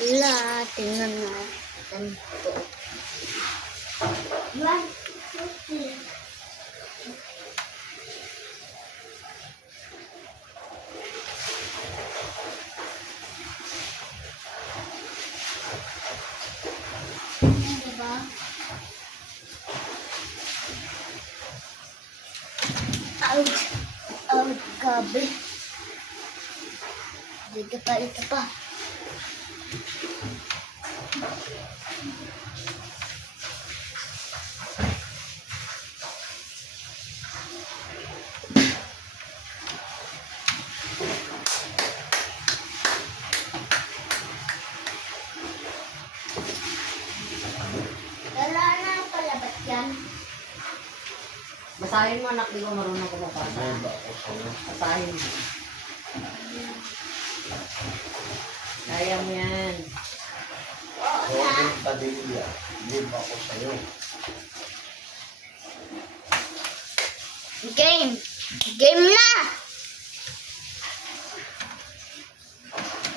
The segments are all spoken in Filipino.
Wala, tingnan mo. Ganito. One, two, three. Diba? Out. Out, gabi. Dito pa, ito pa. Wala na pala, ba't yan? Basahin mo anak, di ko marunong ko mabasa. Basahin mo. Kaya mo yan. Oo na. Padilla, live ako sa'yo. Game. Game na!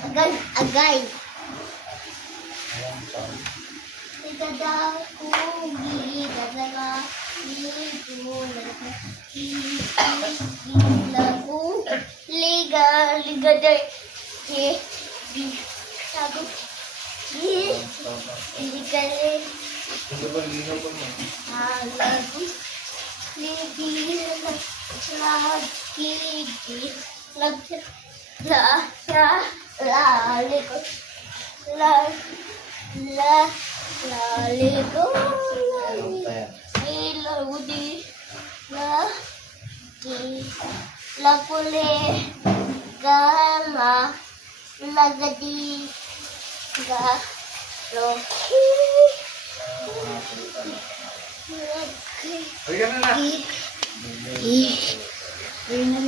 Agay, agay. Ayan, sorry. Igadaw ko, gidadala, lagu, liga, ligaday, sago, ligale, Ito ba lino ko mo? lagu, ligila, lagi, ligo, ligo, Anong tayo? Ilawdi lakule gala lagadi loki Halika na na. lagi